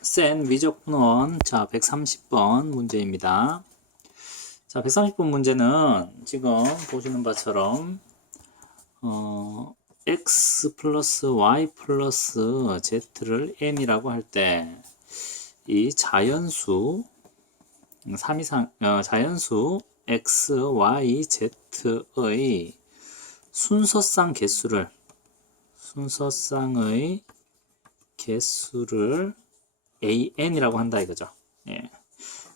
센 위적분원 자 130번 문제입니다. 자 130번 문제는 지금 보시는 바처럼 x 플러스 y 플러스 z를 n이라고 할 때 이 자연수 3 이상 자연수 x, y, z의 순서쌍 순서쌍의 개수를 an이라고 한다 이거죠. 예.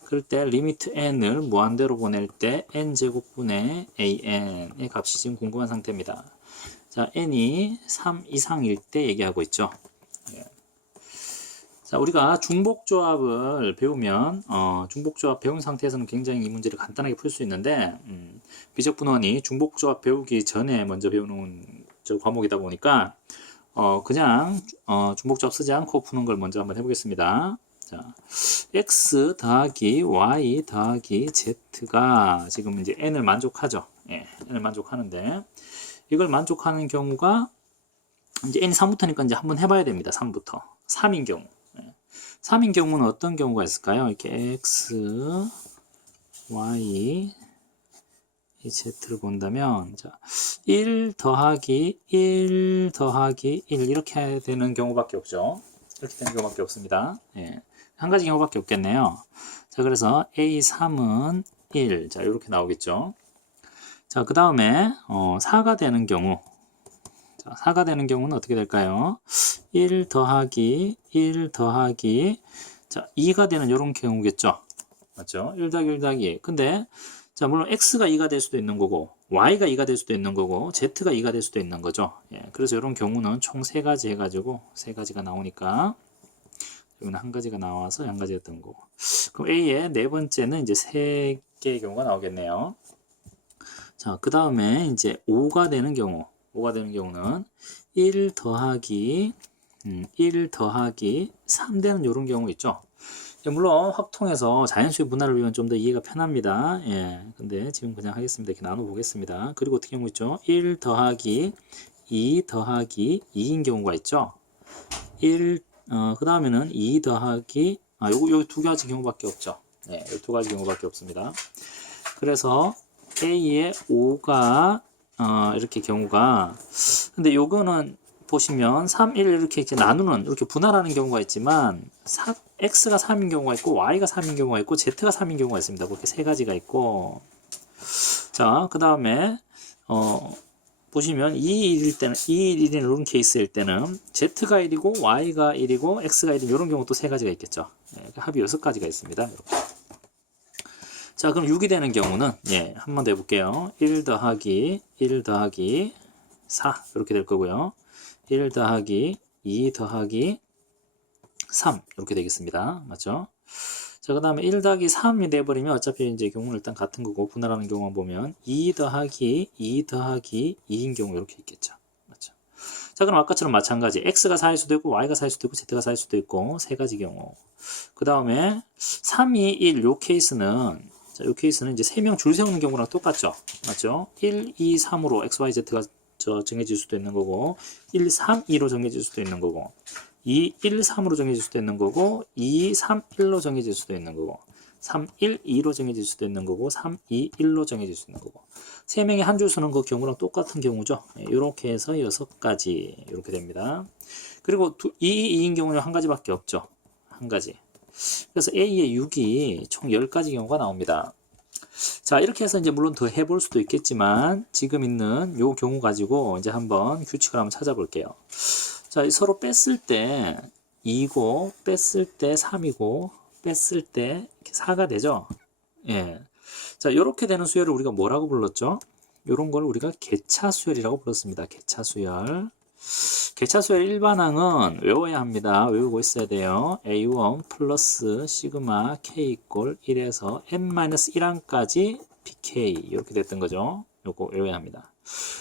그럴 때 리미트 n을 무한대로 보낼 때 n제곱분의 an의 값이 지금 궁금한 상태입니다. 자, n이 3 이상일 때 얘기하고 있죠. 예. 자, 우리가 중복조합을 배우면 중복조합 배운 상태에서는 굉장히 이 문제를 간단하게 풀 수 있는데 비적분원이 중복조합 배우기 전에 먼저 배우는 과목이다 보니까 그냥 중복조합 쓰지 않고 푸는 걸 먼저 한번 해보겠습니다. 자, x 더하기 y 더하기 z가 지금 이제 n을 만족하죠. 예, n을 만족하는데 이걸 만족하는 경우가 이제 n이 3부터니까 이제 한번 해봐야 됩니다. 3부터 3인 경우. 예. 3인 경우는 어떤 경우가 있을까요? 이렇게 x, y, z를 본다면 자, 1 더하기 1 더하기 1 이렇게 되는 경우밖에 없죠. 이렇게 되는 경우밖에 없습니다. 예. 한 가지 경우밖에 없겠네요. 자, 그래서 A3은 1. 자, 이렇게 나오겠죠. 자, 그 다음에 4가 되는 경우. 자, 4가 되는 경우는 어떻게 될까요? 1 더하기 1 더하기 자, 2가 되는 이런 경우겠죠. 맞죠? 1 더하기 1 더하기. 근데 자, 물론 x가 2가 될 수도 있는 거고 y가 2가 될 수도 있는 거고 z가 2가 될 수도 있는 거죠. 예, 그래서 이런 경우는 총 3가지 해가지고 3가지가 나오니까 여기는 한 가지가 나와서 한 가지였던 거고. 그럼 A의 네 번째는 이제 3개의 경우가 나오겠네요. 자, 그 다음에 이제 5가 되는 경우는 1 더하기 3 되는 이런 경우 있죠. 물론 확통해서 자연수의 문화를 배우면 좀 더 이해가 편합니다. 예, 근데 지금 그냥 하겠습니다. 이렇게 나눠 보겠습니다. 그리고 어떻게 경우 있죠? 1 더하기 2 더하기 2인 경우가 있죠. 그 다음에는 2 더하기 요거 두 가지 경우밖에 없죠. 네, 요 두 가지 경우밖에 없습니다. 그래서 A의 5가 이렇게 경우가 근데 요거는 보시면 3, 1 이렇게 나누는 이렇게 분할하는 경우가 있지만 X가 3인 경우가 있고 Y가 3인 경우가 있고 Z가 3인 경우가 있습니다. 그렇게 세 가지가 있고 자, 그 다음에 보시면 2일일 때는 2일인 이런 케이스일 때는 Z가 1이고 Y가 1이고 X가 1인 이런 경우 또 세 가지가 있겠죠. 예, 합이 6가지가 있습니다. 이렇게. 자, 그럼 6이 되는 경우는 예, 한 번 더 해볼게요. 1 더하기 4 이렇게 될 거고요. 1 더하기 2 더하기 3 이렇게 되겠습니다. 맞죠? 자, 그 다음에 1 더하기 3이 돼버리면 어차피 이제 경우는 일단 같은 거고 분할하는 경우만 보면 2 더하기 2 더하기 2인 경우 이렇게 있겠죠. 맞죠? 자, 그럼 아까처럼 마찬가지 x가 4일 수도 있고 y가 4일 수도 있고 z가 4일 수도 있고 세 가지 경우. 그 다음에 3, 2, 1 요 케이스는 자, 요 케이스는 이제 3명 줄 세우는 경우랑 똑같죠. 맞죠? 1, 2, 3으로 x, y, z가 정해질 수도 있는 거고 1, 3, 2로 정해질 수도 있는 거고 2, 1, 3으로 정해질 수도 있는 거고 2, 3, 1로 정해질 수도 있는 거고 3, 1, 2로 정해질 수도 있는 거고 3, 2, 1로 정해질 수 있는 거고 3명의 한 줄 서는 그 경우랑 똑같은 경우죠. 이렇게 해서 6가지 이렇게 됩니다. 그리고 2, 2인 경우는 한 가지밖에 없죠. 한 가지. 그래서 A의 6이 총 10가지 경우가 나옵니다. 자, 이렇게 해서 이제 물론 더 해볼 수도 있겠지만 지금 있는 요 경우 가지고 이제 한번 규칙을 한번 찾아볼게요. 자, 서로 뺐을 때 2고 뺐을 때 3이고 뺐을 때 4가 되죠. 예. 자, 이렇게 되는 수열을 우리가 뭐라고 불렀죠? 요런 걸 우리가 개차수열이라고 불렀습니다. 개차수열. 개차수열 일반항은 외워야 합니다. 외우고 있어야 돼요. A1 플러스 시그마 K 이꼴 1에서 N-1항까지 PK 이렇게 됐던 거죠. 요거 외워야 합니다.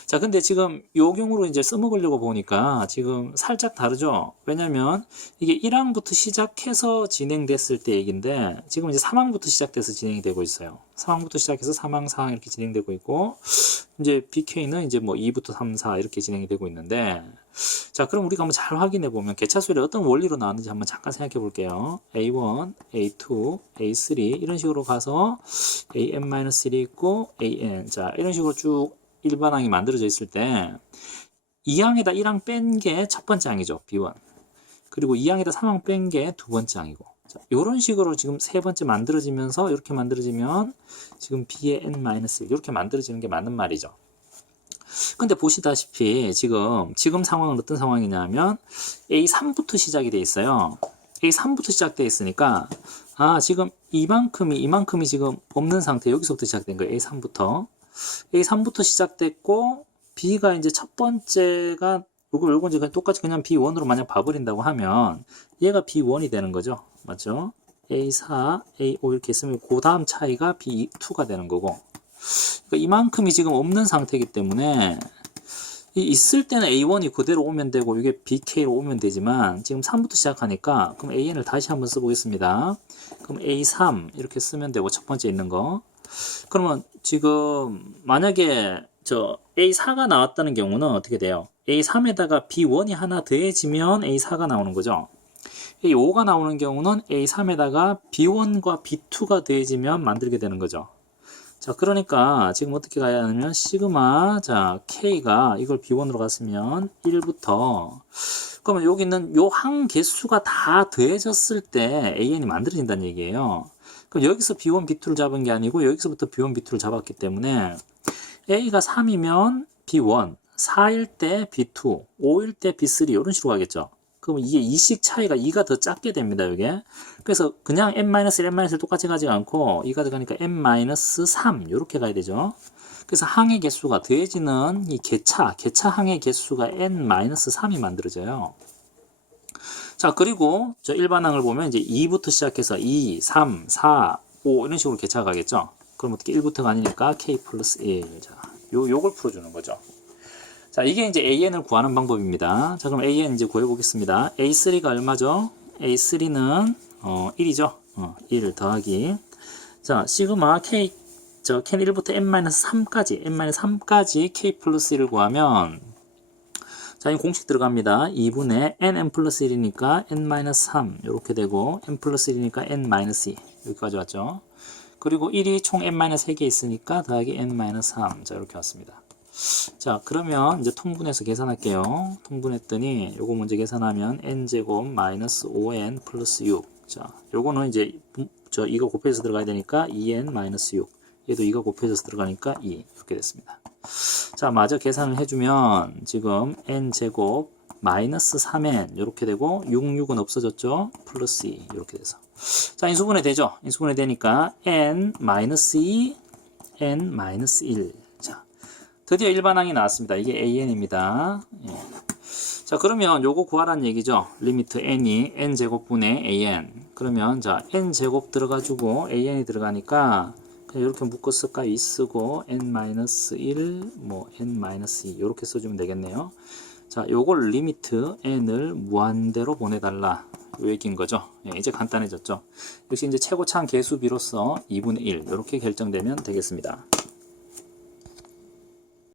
자, 근데 지금 요 경우로 이제 써먹으려고 보니까 지금 살짝 다르죠? 왜냐면 이게 1항부터 시작해서 진행됐을 때 얘기인데 지금 이제 3항부터 시작돼서 진행이 되고 있어요. 3항부터 시작해서 3항, 4항 이렇게 진행되고 있고 이제 BK는 이제 뭐 2부터 3, 4 이렇게 진행이 되고 있는데 자, 그럼 우리가 한번 잘 확인해 보면 개차수열이 어떤 원리로 나왔는지 한번 잠깐 생각해 볼게요. A1, A2, A3 이런 식으로 가서 AN-1이 있고 AN 자, 이런 식으로 쭉 일반항이 만들어져 있을 때 2항에다 1항 뺀 게 첫 번째 항이죠. B1. 그리고 2항에다 3항 뺀 게 두 번째 항이고 이런 식으로 지금 세 번째 만들어지면서 이렇게 만들어지면 지금 B의 N-1 이렇게 만들어지는 게 맞는 말이죠. 근데 보시다시피 지금 상황은 어떤 상황이냐면 A3부터 시작이 돼 있어요. A3부터 시작돼 있으니까 지금 이만큼이 지금 없는 상태 여기서부터 시작된 거예요. A3부터 시작됐고 B가 이제 첫 번째가 요거 이제 똑같이 그냥 B1으로 만약 봐버린다고 하면 얘가 B1이 되는 거죠. 맞죠? A4, A5 이렇게 있으면 그 다음 차이가 B2가 되는 거고 그러니까 이만큼이 지금 없는 상태이기 때문에 있을 때는 A1이 그대로 오면 되고 이게 BK로 오면 되지만 지금 3부터 시작하니까 그럼 AN을 다시 한번 써보겠습니다. 그럼 A3 이렇게 쓰면 되고 첫 번째 있는 거 그러면 지금 만약에 저 A4가 나왔다는 경우는 어떻게 돼요? A3에다가 B1이 하나 더해지면 A4가 나오는 거죠. A5가 나오는 경우는 A3에다가 B1과 B2가 더해지면 만들게 되는 거죠. 자, 그러니까 지금 어떻게 가야 하냐면 시그마 자 K가 이걸 B1으로 갔으면 1부터 그러면 여기 있는 요 항 개수가 다 더해졌을 때 AN이 만들어진다는 얘기예요. 그럼 여기서 B1, B2를 잡은 게 아니고 여기서부터 B1, B2를 잡았기 때문에 A가 3이면 B1, 4일 때 B2, 5일 때 B3 이런 식으로 가겠죠. 그럼 이게 이식 차이가 2가 더 작게 됩니다, 이게. 그래서 그냥 N-1, N-1을 똑같이 가지 않고 2가 들어가니까 N-3 이렇게 가야 되죠. 그래서 항의 개수가 더해지는 이 개차 항의 개수가 N-3이 만들어져요. 자, 그리고 저 일반항을 보면 이제 2부터 시작해서 2, 3, 4, 5 이런 식으로 개차가 가겠죠. 그럼 어떻게 1부터가 아니니까 K 플러스 1. 자, 요걸 풀어주는 거죠. 자, 이게 이제 AN을 구하는 방법입니다. 자, 그럼 AN 이제 구해보겠습니다. A3가 얼마죠? A3는 1이죠. 1 더하기. 자, 시그마 K, K는 1부터 N-3까지 K 플러스 1을 구하면 자, 이 공식 들어갑니다. 2분의 N 플러스 1이니까 N-3 이렇게 되고 N 플러스 1이니까 N-2 여기까지 왔죠. 그리고 1이 총 N-3개 있으니까 더하기 N-3 자, 이렇게 왔습니다. 자, 그러면 이제 통분해서 계산할게요. 통분했더니 요거 먼저 계산하면 n제곱 마이너스 5n 플러스 6. 자, 요거는 이제 이거 곱해서 들어가야 되니까 2n 마이너스 6. 얘도 이거 곱해져서 들어가니까 2. 이렇게 됐습니다. 자, 마저 계산을 해주면 지금 n제곱 마이너스 3n 이렇게 되고 6, 6은 없어졌죠. 플러스 2 이렇게 돼서 자, 인수분해 되죠. 인수분해 되니까 n 마이너스 2, n 마이너스 1. 드디어 일반항이 나왔습니다. 이게 AN입니다. 예. 자, 그러면 요거 구하라는 얘기죠. 리미트 n이 n제곱분의 an. 그러면 자, n제곱 들어가지고 an이 들어가니까 그냥 이렇게 묶었을까? 2 쓰고 n-1, 뭐 n-2 이렇게 써주면 되겠네요. 자, 요걸 리미트 n을 무한대로 보내달라. 요 얘기인 거죠. 예, 이제 간단해졌죠. 역시 이제 최고차항 개수비로서 2분의 1 이렇게 결정되면 되겠습니다.